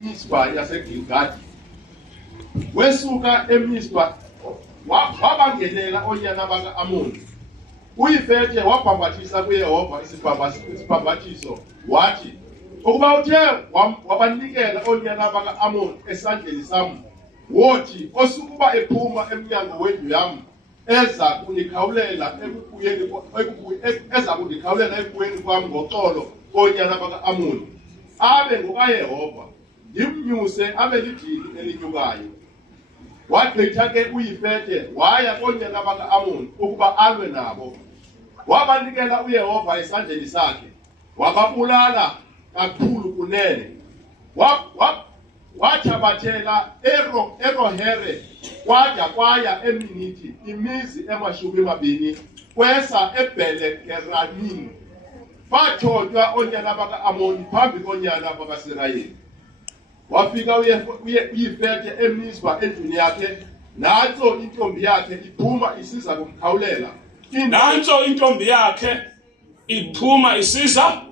Mispa yaseGilgali. Wesuka eMispa wabangelela onyana baka-Amoni. Uyifethe wabhambathisa kuYehova isibhambathiso wathi, ukuba uthe wabanikela onyana baka-Amoni esandleni sami, wothi osukuba ephuma emnyango wendlu yami eza kundikhawulela ekubuyeni kwami ngoxolo konyana baka-Amoni, abe ngokaYehova, ndimnyuse abe lidili elinyukayo. Wagqitha ke uyifethe waya konyana baka-Amoni ukuba alwe nabo. Wabanikela uYehova esandleni sakhe, wababulala kakhulu kunene. Wathabathela eRohere kwaya eMinithi, imizi 20 kwesa eBhele-Keranimi. Bathotywa onyana baka-Amoni phambi konyana bakaSirayeli. Wafika uyifethe eMizpa endlini yakhe, nanso intombi yakhe iphuma isiza kumkhawulela. Nanso intombi yakhe iphuma isiza.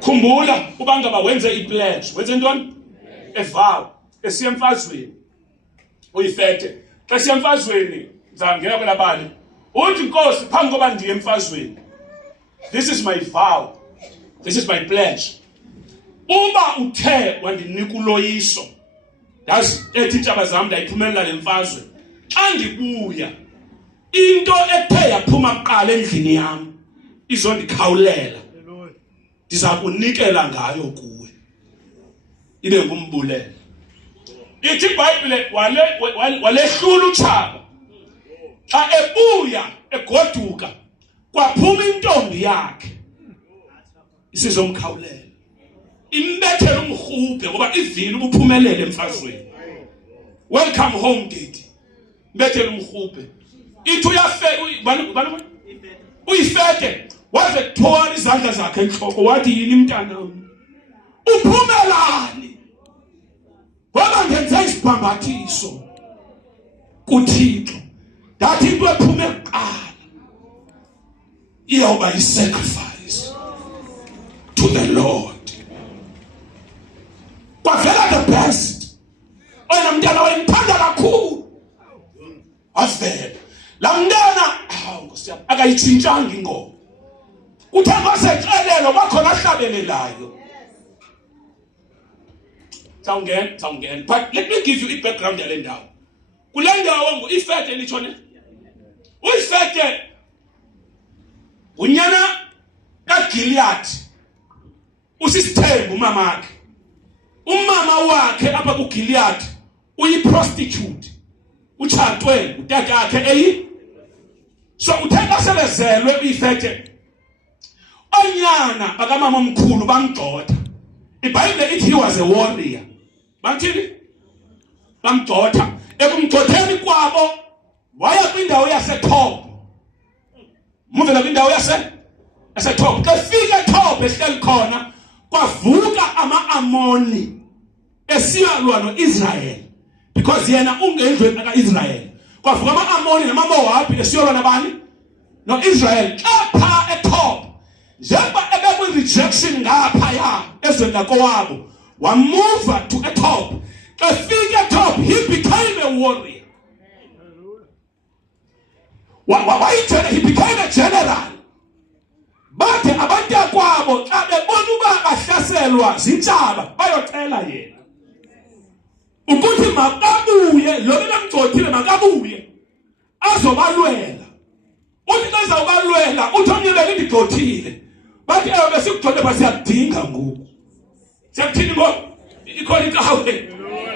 Khumbula ubangaba wenze ipledge, wenze ntoni? Evow, esiya emfazweni. Uyifethe. Xa siya emfazweni, ngizangena kwelabani. Uthi Nkosi phambi koba ndiye emfazweni, this is my vow. This is my pledge. Uba uthe wandinika uloyiso, yazi ethi intshaba zami ndayiphumelela le mfazwe, xa ndibuya into ethe yaphuma kuqala endlini yami izondikhawulela, ndiza kunikela ngayo kuwe, ibe ngumbulelo. Ithi iBhayibhile walehlula utshaba. Xa ebuya egoduka kwaphuma intombi yakhe isizomkhawulela, imbethela umrhubhe ngoba ivile ubuphumelele emfazweni. Welcome home gate, mbethela umrhubhe. Ithi uyifete waze kuthwala izandla zakhe enhloko wathi, yini mntanami uphumelani? Ngoba ngenze isibhambathiso kuThixo, ndathi into ephume kuqala iyawuba yi-sacrifice to the Lord. Kwavela the best. Oyena mntana wayemthanda kakhulu wavela. La mntana Nkosi yami akayitshintshanga ingoma. Uthe kwasecelelo bakhona ahlabelelayo. Sawungena. But let me give you a background yale ndawo. Kule ndawo nguIfete elitshone. UIfete unyana kaGiliyadi. Usisithembu umamakhe. Umama wakhe apha kuGiliyadi uyiprostitute. Utshatwe utata yakhe so uthe selezelwe uIfete, onyana bakamama omkhulu bamgxotha. iBhayibhile ithi he was a warrior. Bathini? Bamgxotha. Ekumgxotheni kwabo waya kwindawo yaseThob. Muvela kwindawo yaseThob. Xa fika eThob ehleli khona kwavuka ama-Amoni esiyalwa noIsrael, because yena ungendlweni kaIsrael. Kwavuka ama-Amoni namaMowabi esiyalwa nabani? No-Israel. Apha eThob, njengoba ebekwi-rejection ngaphaya ezweni lakowabo, wamuva to eThob. Xa fika eThob, he became a warrior. He became a general. Bathe abantu kwabo xa bebona uba bahlaselwa zintshaba bayocela yena ukuthi makabuye, lo lamgxothile makabuye azobalwela. Uthi xa ezawubalwela uthi omnye bendigxothile, bathi besikugxothe basiyadinga ngoku. Siyakuthini ngoku? Ikhona inkawe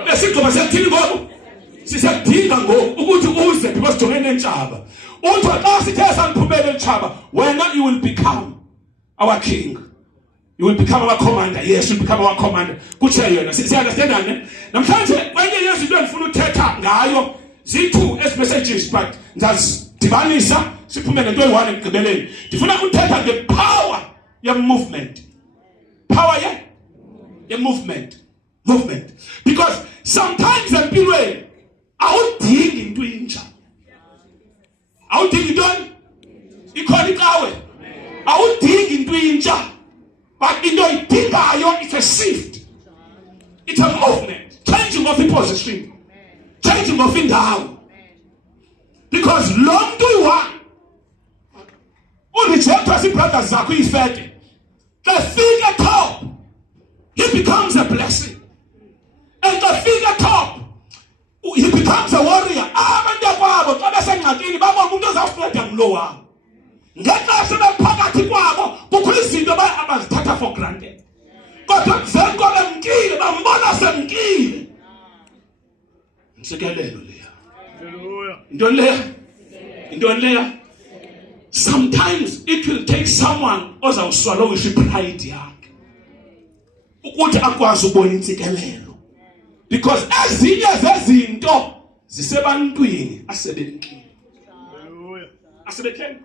besigxoba siyakuthini ngoku? Sisiyadinga ngoku ukuthi uze because sijongene nentshaba. Uthi xa sithe saniphumelela entshaba, wena you will become our king. You will become our commander. Yes, you will become our commander. Kutshe yena. Siya-understandane? Namhlanje kwenye yezinto endifuna uthetha ngayo zi-2 as messages, but ndizazidibanisa siphume ngento eyi-1 ekugqibeleni. Ndifuna uthetha nge-power ye-movement. Power ye-movement. Movement. Because sometimes empilweni awudingi into intsha. Awudingi ntoni? Ikhona ikawe. Awudingi into intsha. But into idingayo is a shift. It's a movement, changing of the position, changing of indawo. Because long do you want. Reject as brothers zakho ifeke. The figure top, he becomes a blessing. And the figure top, he becomes a warrior. Abantu kwabo xa besengxakini babona umuntu ozawufreda ngulo wabo. Ngexesha bephakathi kwabo kukho izinto abazithatha for granted. Kodwa zenko bemkile bambona semkile. Nsikelelo leya. Hallelujah. Into leya. Sometimes it will take someone ozawuswallow pride yakhe ukuthi akwazi ukubona intsikelelo, because ezinye zezinto zisebantwini asebenkile. Asebekhe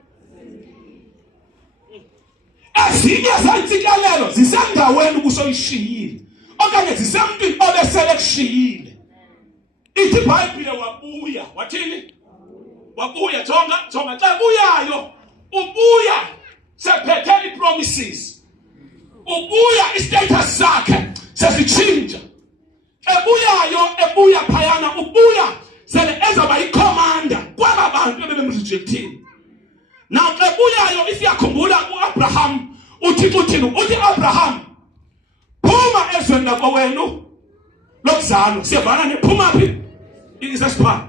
ezinye zentsikelelo zisendaweni kusoyishiyile okanye zisemntwini obesele kushiyile. Ithi iBhayibhile wabuya wathini? Wabuya jonga xa buyayo ubuya sephethe ipromises, ubuya istatus sakhe sesichinja. Ebuya phayana ubuya sele ezaba iCommander kwaba bantu ebebemrejectile. Now ebuyayo isiyakhumbula uAbraham uthi Abraham phuma ezweni lakho wena lokuzalwa siyavana nephuma phi isasipha.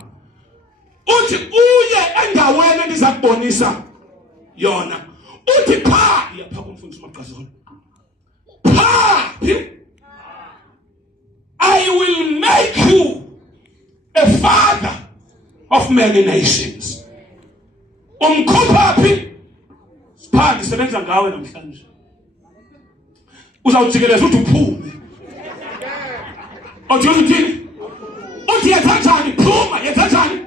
Uthi uye endaweni endizakubonisa yona. Uthi pha yapha kumfundisi uMaqazolo. Pha I will make you a father of many nations. Umkhupha phi? Pha ndisebenza ngawe namhlanje. Uzawujikeleza uthi uphume. Uthi yethathani phuma yethathani.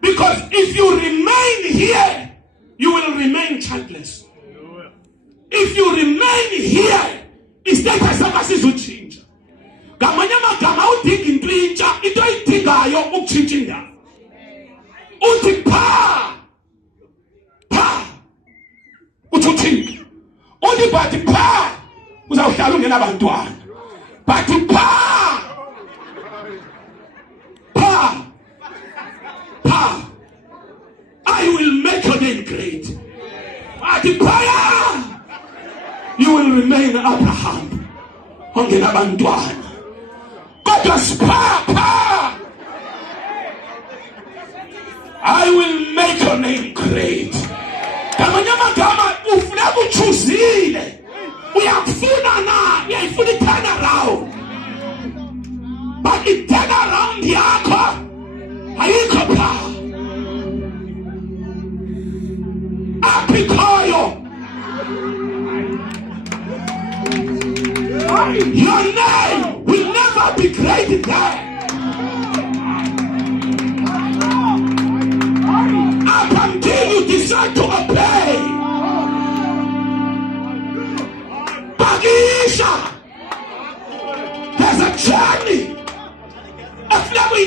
Because if you remain here, you will remain childless. If you remain here, istatus sakho sizochinja. Ngamanye amagama udinga into intsha, into ayidingayo ukutshintsha indawo. Uthi pha uthi but pha uzawuhlala ungena abantwana. But pha I will make your name great. But you will remain Abraham. Ongena abantwana. Kodwa pha I will make your name great. Ngamanye amagama ufuneka uchuzile. Uyakufuna na, uyayifuna i-turn around. But i-turn around yakho ayikho pha. Apikoyo. Your name will never be great there. Up until you decide to obey. Bagisha. There's a journey of never.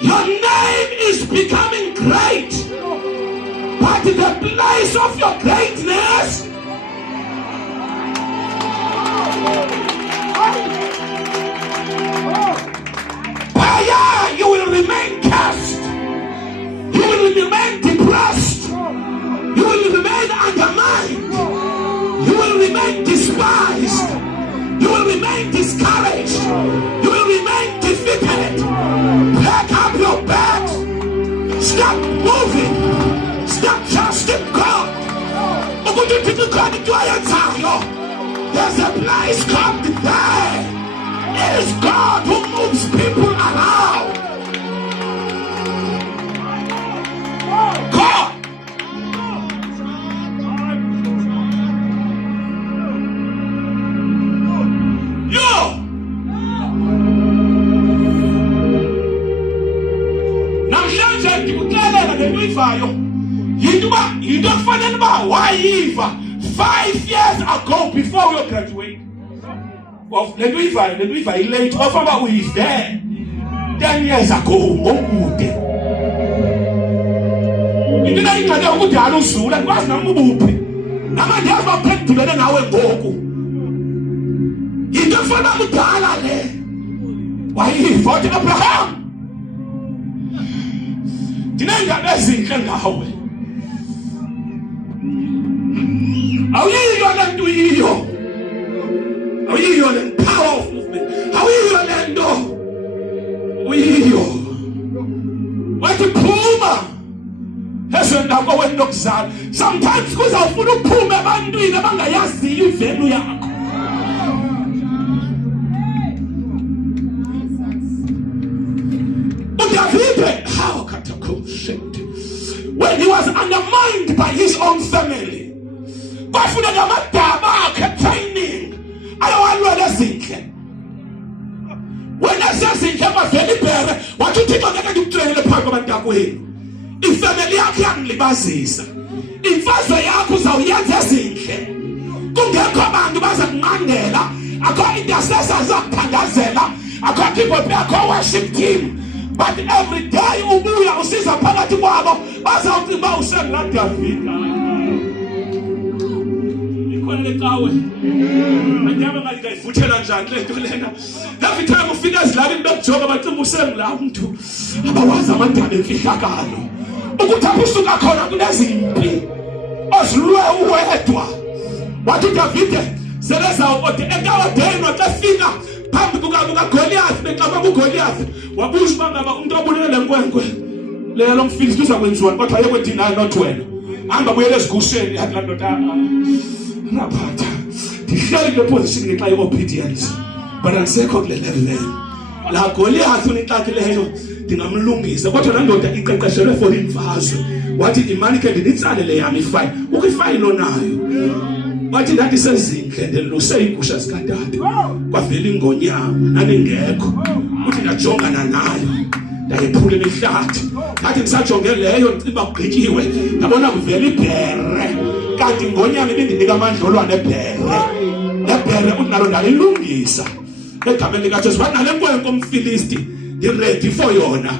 Your name is becoming great. But the place of your greatness you will remain cast. You will remain depressed. You will remain undermined. You will remain despised. You will remain discouraged. You will remain defeated. Pack up your bags. Stop moving. Stop trusting God. There's a place called there. It is God who moves people around. God. Yo. Namhlanje ngikuxelela ngemivayo. You don't find about why Eva 5 years ago before we graduate. Well, the river, late over we is there 10 years ago. You didn't know what I don't so that was not moving. I'm not going to let an hour go. You into efana kudala le wayiva uthi Abraham ndinendaba ezinhle ngawe awuyiyo le nto yiyo awuyiyo le power of movement awuyiyo le nto uyiyo wathi phuma esendako wento kuzala sometimes kuzawufuna uphuma ebantwini abangayaziyo ivelu yakho uDavid how when he was undermined by his own family kwafuneka amadaba akhe training ayawalwela ezinhle wena sezinhle bavela ibhere wathi uThixo ngeke ngikutrainele phambi kwabantu bakwenu ifamily yakho yangilibazisa imfazwe yakho uzawuyenza ezinhle kungekho abantu baza kunqandela akho intercessors zakuthandazela akho people akho worship team but every day ubuya usiza phakathi kwabo bazawuthi ba usengila David ikhona cawe anyama ngalivuthela njani lento lena every time ufika ezilabini bekujoga bacimba usengila umuntu abawazi amadaba emfihlakalo ukuthi abusuka khona kunezimpi ozilwe uwedwa wathi David seleza ode ekawadeni waxafika phambi kukaGoliath beqaba kuGoliath wabuza bangaba umuntu obulele lenkwenkwe lelo mfilisti uzakwenziwa kodwa ayekwethi not wena hamba buyele ezigusheni yathi la ndoda ngaphatha ndihleli le position ngenxa ye-obedience but angisekho kule level la Goliath unenhlaki leyo ndingamlungisa kodwa la ndoda iqeqeshelwe for imfazwe wathi imani ke ndinitsalele yami ifine ukuyifayilo nayo wathi ndathi sezinhle ndeluse igusha zikadade kwavela ingonyama naningekho uthi ndajongana nayo ndayiphula imihlathi ngathi ngisajonge leyo nciba kugqityiwe ndabona kuvela ibhere kanti ingonyama ibindinika amandlolwane ebhere uthi nalo ndalilungisa egameni likaJesu wathi nale nkwenkwe umfilisti ready for yona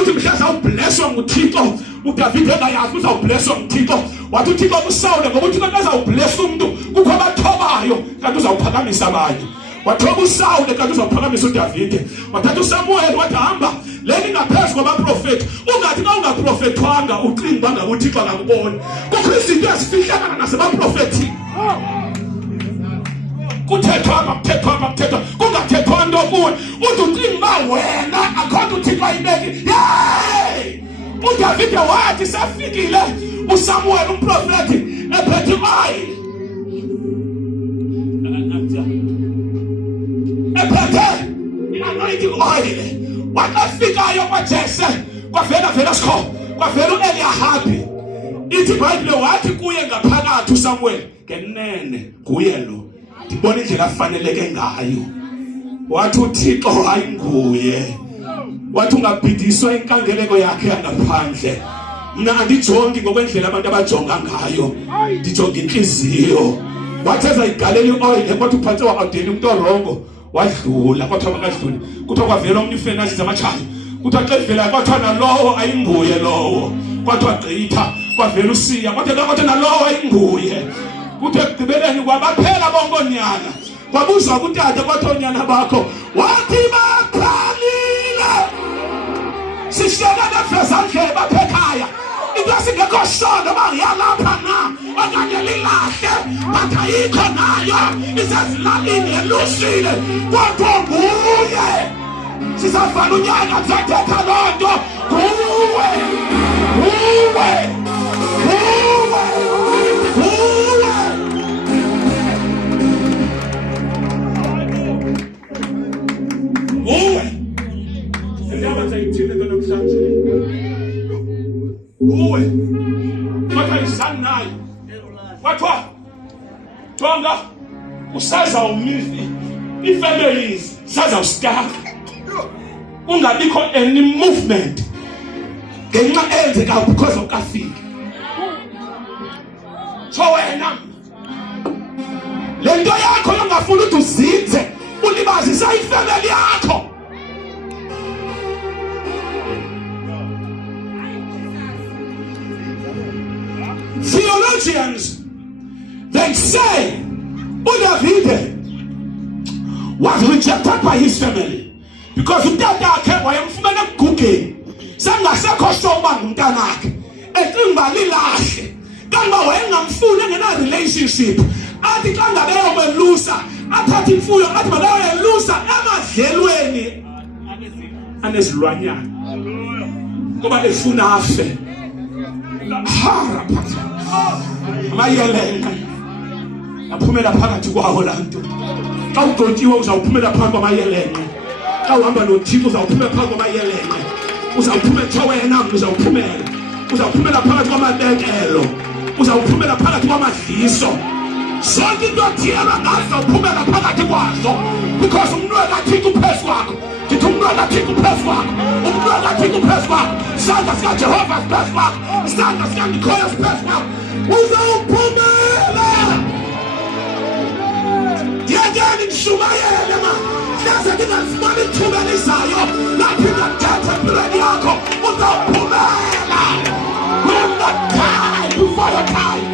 uthi mhlawumbe awublesswa nguThixo uDavid engayazi uzawublesswa nguThixo wathi uThixo kuSawule ngoba uThixo azawublessa umuntu kukho abathobayo kanti uzawuphakamisa abanye wathoba uSawule kanti uzawuphakamisa uDavid wathatha uSamuel wathi hamba leni ngaphezulu kwabaprofeti ungathi ka ungaprofethwanga ucinga banga uThixo akakuboni kukho izinto ezifihlakana nasebaprofethi kuthethwa kungathethwa nto kuwe uthi ucinga wena akhona uThixo ayibeki hey uDavid wathi safikile uSamuel umprofeti ephethe oil ephethe anointing oil wakafikayo kwaJese kwavela sikho kwavela Eliahabi ithi Bible wathi kuye ngaphakathi uSamuel ngenene kuye lo ndibona indlela afaneleke ngayo wathi uThixo hayi nguye wathi ungabhidiswa inkangeleko yakhe yangaphandle mina andijongi ngokwendlela abantu abajonga ngayo ndijonga inhliziyo wathi ezayigalela ioil kwathi uphathe wakadeli umuntu orongo wadlula kwathi akadluli kuthiwa kwavela omnye ufenasi zamachayo kuthiwa xa evela kwathiwa nalowo ayinguye lowo kwathiwa gqitha kwavela uSiya kwathi nalowo ayinguye kuthi ekugqibeleni kwabaphela bonke onyana kwabuzwa kutata kwathi onyana bakho wathi bakhalile sishiyana nefezandle baphekhaya into esingekho sono bangiyalapha na okanye lilahle but ayikho nayo isezilalini elusile kodwa nguye sisavala unyaka kuzathetha loo nto nguwe uwe makhayizani nayo kwathiwa jonga usaza umifi ifamilies saza ustaka ungabikho any movement ngenxa enzeka because ukafika so wena lento yakho yongafuna ukuthi uzinze ulibazisa ifamily yakho theologians they say uDavid was rejected by his family because utata wakhe wayemfumana egugeni sangasekho soba ngumntana wakhe ecinga lilahle kanti wayengamfuni engena relationship athi xa ngabe yomelusa athatha imfuyo athi bakayoyelusa emadlelweni anezilwanyana ngoba efuna afe amayelenge aphumela phakathi kwawo lanto xa ugcotshiwe uzawuphumela phakathi kwamayelenge xa uhamba noThixo uzawuphumela phakathi kwamayelenge uzawuphumela tsho wena uzawuphumela phakathi kwamabekelo uzawuphumela phakathi kwamadliso zonke into othiyelwa ngazo uzawuphumela phakathi kwazo because umnwe kaThixo uphezu kwakho ndithi umnwe kaThixo uphezu kwakho umnwe kaThixo uphezu kwakho isandla sikaJehova siphezu kwakho isandla sikaNikhoya siphezu kwakho uzawuphumela ndiyakeni ndishumayele ma hleze ndingazifumani ithuba elizayo laphinda ndithethe empilweni yakho uzawuphumela. You will not die before your time.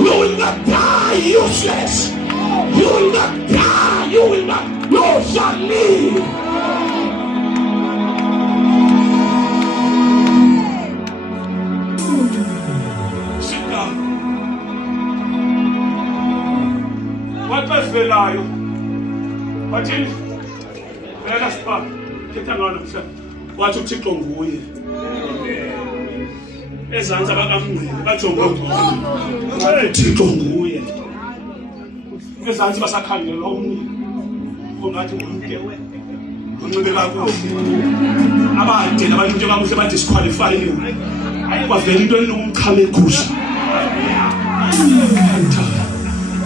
You will not die useless. You will not die. You shall live. Sit down. What I feel like, but in the last part, get another shot. What you take on away. Ezanza bakamngwe bajonga uThixo nguye ezansi basakhangela omnye ongathi ngumke unxibe kakuhle abade nabantu kakuhle ba disqualify kwavela into enokumchama egusha.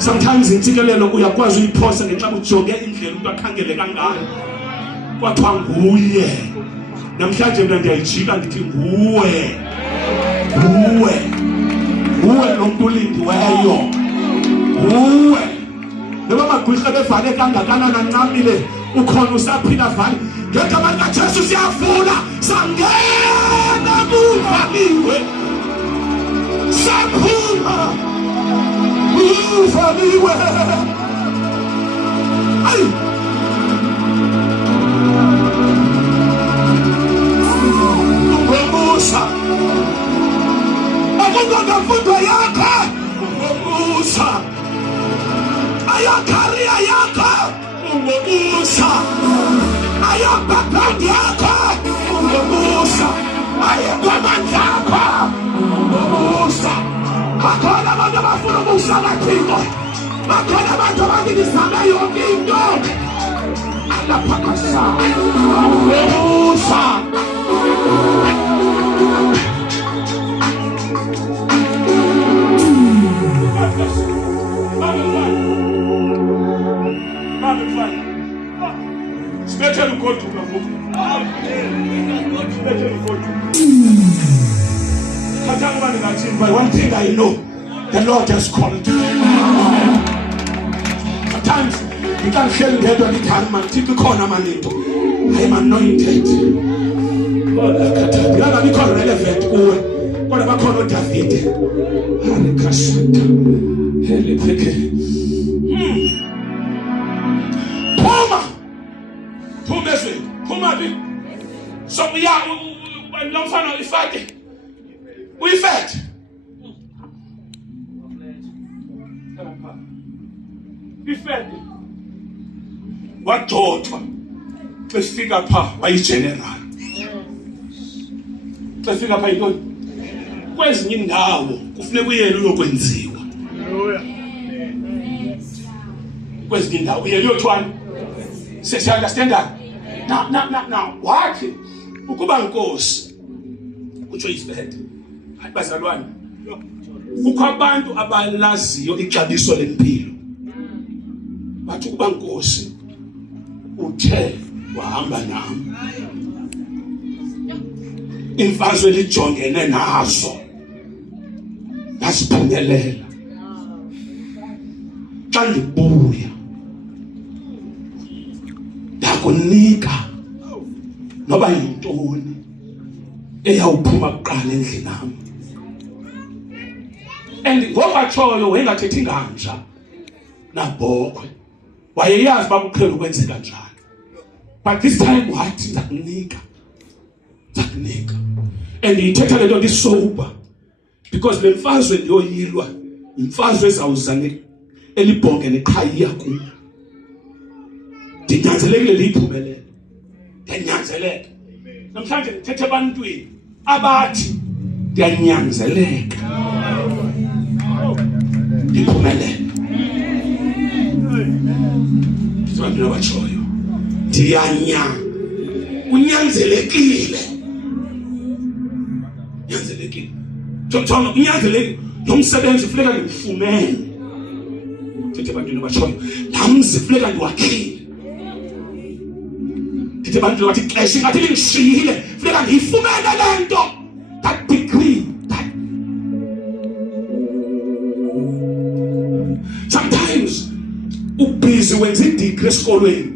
Sometimes intsikelelo uyakwazi uyiphosa ngenxa ujonge indlela umuntu akhangele kangaka kwathiwa nguye. Namhlanje mina ndiyayijika ndithi nguwe lo muntu ulindiweyo nguwe. Noma amagwirha bevale kangakanani ancamile ukhona usaphila vale ngegama likaJesu siyavula sangena kuvaliwe saphuma kuvaliwe. Ayi Musa akunga mfundo yakho Musa ayakaria yakho Musa ayabakandi yakho Musa ayabamandla yakho Musa. Bakhona abantu abafuna ukusa kaThixo, bakhona abantu abangizama yonke into alaphakasa Musa. Spiritual God to the book. Spiritual God to. But one thing I know, the Lord has called you. Sometimes you can't feel dead on the time, man. Typical corner man. I am anointed. God, I can't be called relevant. What am I called David? So we are long final fighting. We fight. We fight. What taught? Let's figure out why is general. Let's figure out why. Kwezinye indawo kufuneka uyele uyokwenziwa. Kwezinye indawo uyele uyothwana. Say understand that? Now, what? Ukuba inkosi utsho isibhede. Hayi bazalwane. Kukho abantu abalaziyo ixabiso lempilo. Bathi ukuba inkosi uthe wahamba nami. Imfazwe lijongene nazo. Basiphumelela. Xa ndibuya ndakunika noba yintoni eyawuphuma kuqala endlini nami. And ngoba tshoyo wengathethi nganja nabhokhwe wayeyazi uba kuqhele ukwenzeka njalo, but this time wathi ndakunika. And ithetha le nto ndisober, because le mfazwe ndiyoyilwa imfazwe ezawuza elibhonge neqhayiya kum. Ndinyanzelekile liyiphumelele, ndiyanyanzeleka. Namhlanje ndithethe ebantwini abathi ndiyanyanzeleka ndiphumelele. Ndizibantwini abatshoyo unyanzelekile. Jonga unyanzelekile. Lo msebenzi funeka ndiwufumene. Ndithethe ebantwini abatshoyo laa mzi funeka ndiwakhile. Ndithethe ebantwini abathi xesha ingathi lindishiyile funeka ndiyifumene le nto. That degree, that sometimes ubhizi wenza idigri esikolweni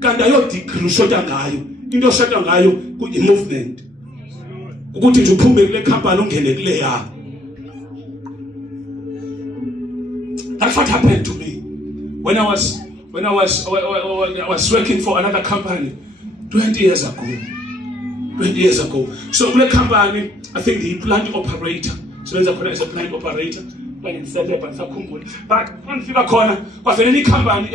kanti ayo degree ushota ngayo. Into oshota ngayo i-movement, ukuthi nje uphume kule company ungene kule yakho. That's what happened to me when I was working for another company 20 years ago. So kule company, I think the plant operator, so as a plant operator, but instead of but when I khona kwavele icompany